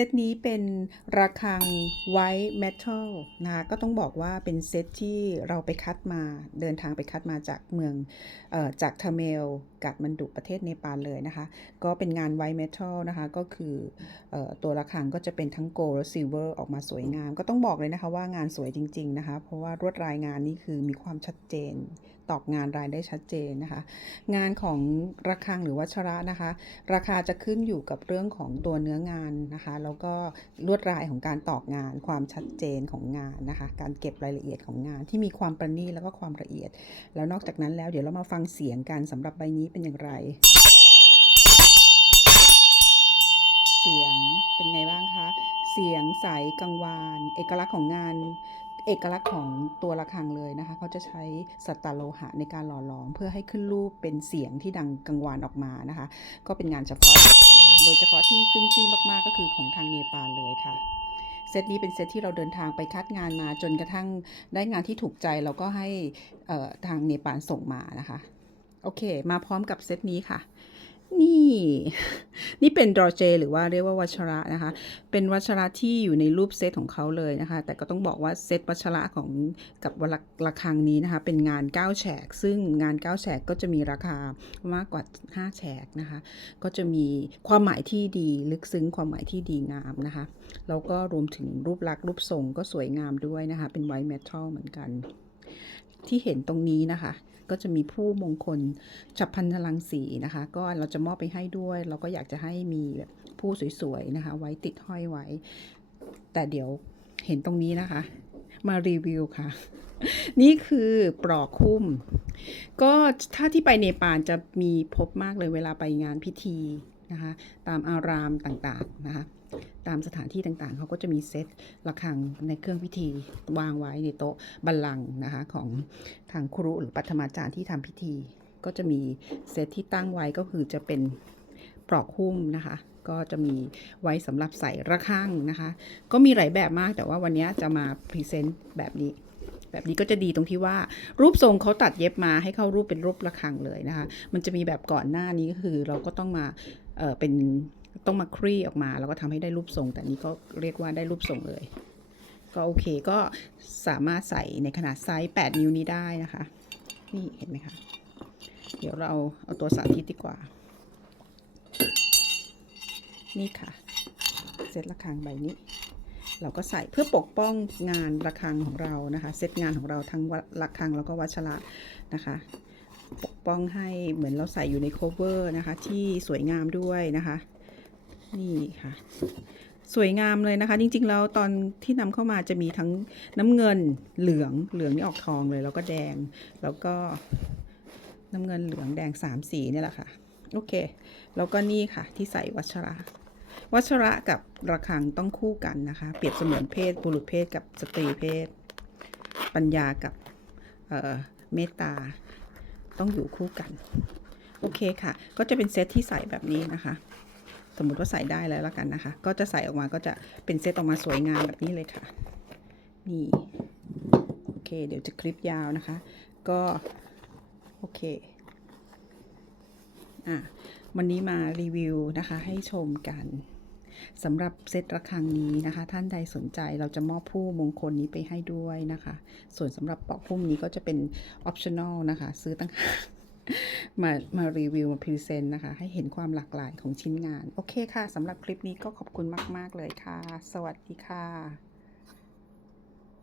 ซตนี้เป็นระฆังไวท์เมทัลนะคะก็ต้องบอกว่าเป็นเซตที่เราไปคัดมาเดินทางไปคัดมาจากเมืองออจากทาเมลกัดมันดุประเทศเนปาลเลยนะคะ ก็เป็นงานไวท์เมทัลนะคะ ก็คือออตัวระฆังก็จะเป็นทั้งโกลและซิลเวอร์ออกมาสวยงาม ก็ต้องบอกเลยนะคะว่างานสวยจริง ๆนะคะ เพราะว่ารวดลายงานนี่คือมีความชัดเจน ตอบงานรายได้ชัดเจนนะคะ งานของระฆังหรือวัชระนะคะ ราคาจะขึ้นอยู่กับเรื่องของตัวเนื้องานนะคะ แล้วก็ลวดลายของการตอกงาน ความชัดเจนของงานนะคะ การเก็บรายละเอียดของงานที่มีความประณีตแล้วก็ความละเอียด แล้วนอกจากนั้นแล้วเดี๋ยวเรามาฟังเสียงกันสำหรับใบนี้เป็นอย่างไร เสียงเป็นไงบ้างคะ เสียงใสกังวาน เอกลักษณ์ของงาน เอกลักษณ์ของตัวระฆังเลยนะคะ เขาจะใช้สัตตโลหะในการหล่อหลอม เพื่อให้ขึ้นรูปเป็นเสียงที่ดังกังวานออกมานะคะ ก็เป็นงานเฉพาะเลยนะคะ โดยเฉพาะที่ขึ้นชื่อมากๆก็คือของทางเนปาลเลยค่ะเซตนี้เป็นเซตที่เราเดินทางไปคัดงานมาจนกระทั่งได้งานที่ถูกใจเราก็ให้ทางเนปาลส่งมานะคะ โอเค มาพร้อมกับเซตนี้ค่ะ นี่ นี่เป็นดรอเจ หรือว่าเรียกว่าวัชระนะคะ เป็นวัชระที่อยู่ในรูปเซตของเขาเลยนะคะ แต่ก็ต้องบอกว่าเซตวัชระของกับวระระฆังนี้นะคะ เป็นงาน9แฉก ซึ่งงาน9แฉกก็จะมีราคามากกว่า5แฉกนะคะ ก็จะมีความหมายที่ดีลึกซึ้งความหมายที่ดีงามนะคะ แล้วก็รวมถึงรูปลักษณ์รูปทรงก็สวยงามด้วยนะคะ เป็นไวท์เมทัลเหมือนกัน ที่เห็นตรงนี้นะคะ ก็จะมีผู้มงคลฉับพันพลังสีนะคะ ก็เราจะมอบไปให้ด้วย เราก็อยากจะให้มีแบบผู้สวยๆนะคะ ไว้ติดห้อยไว้ แต่เดี๋ยวเห็นตรงนี้นะคะ มารีวิวค่ะ นี่คือปลอกคุ้ม ก็ถ้าที่ไปเนปาลจะมีพบมากเลยเวลาไปงานพิธี นะคะตามอารามต่างๆนะคะตามสถานที่ต่างๆ เขาก็จะมีเซตระฆังในเครื่องพิธีวางไว้ในโต๊ะบัลลังก์นะคะของทางครูหรือปัทมาจารย์ที่ทำพิธี ก็จะมีเซตที่ตั้งไว้ก็คือจะเป็นปลอกหุ้มนะคะ ก็จะมีไว้สำหรับใส่ระฆังนะคะ ก็มีหลายแบบมากแต่ว่าวันนี้จะมาพรีเซนต์แบบนี้ แบบนี้ก็จะดีตรงที่ว่ารูปทรงเขาตัดเย็บมาให้เข้ารูปเป็นรูประฆังเลยนะคะ มันจะมีแบบก่อนหน้านี้ก็คือเราก็ต้องมาเออเป็นต้องมาคลี่ออกมา แล้วก็ทำให้ได้รูปทรง แต่นี้ก็เรียกว่าได้รูปทรงเลย ก็โอเคก็สามารถใส่ในขนาดไซส์ 8 นิ้วนี้ได้นะคะ นี่เห็นไหมคะ เดี๋ยวเราเอาตัวสาธิตดีกว่า นี่ค่ะเซตระฆังใบนี้ เราก็ใส่เพื่อปกป้องงานระฆังของเรานะคะเซตงานของเราทั้งระฆังแล้วก็วัชระนะคะปกป้องให้เหมือนเราใส่อยู่ในโคเวอร์นะคะที่สวยงามด้วยนะคะ นี่ค่ะ สวยงามเลยนะคะ จริงๆแล้วตอนที่นำเข้ามาจะมีทั้งน้ำเงินเหลืองเหลืองนี่ออกทองเลย แล้วก็แดงแล้วก็น้ำเงินเหลืองแดงสามสีนี่แหละค่ะ โอเค แล้วก็นี่ค่ะที่ใส่วัชระ วัชระกับระฆังต้องคู่กันนะคะ เปรียบเสมือนเพศบุรุษเพศกับสตรีเพศ ปัญญากับเเมตตาต้องอยู่คู่กัน โอเคค่ะ ก็จะเป็นเซตที่ใส่แบบนี้นะคะ สมมติว่าใส่ได้แล้วละกันนะคะ ก็จะใส่ออกมาก็จะเป็นเซตออกมาสวยงามแบบนี้เลยค่ะ นี่ โอเค เดี๋ยวจะคลิปยาวนะคะ ก็ โอเค อะวันนี้มารีวิวนะคะให้ชมกันสำหรับเซตระฆังนี้นะคะ ท่านใดสนใจเราจะมอบผู้มงคลนี้ไปให้ด้วยนะคะ ส่วนสำหรับปอกพุ่มนี้ก็จะเป็น optional นะคะ ซื้อตั้งมามารีวิว มาพรีเซนต์นะคะ ให้เห็นความหลากหลายของชิ้นงาน โอเคค่ะสำหรับคลิปนี้ก็ขอบคุณมาก ๆ เลยค่ะ สวัสดีค่ะ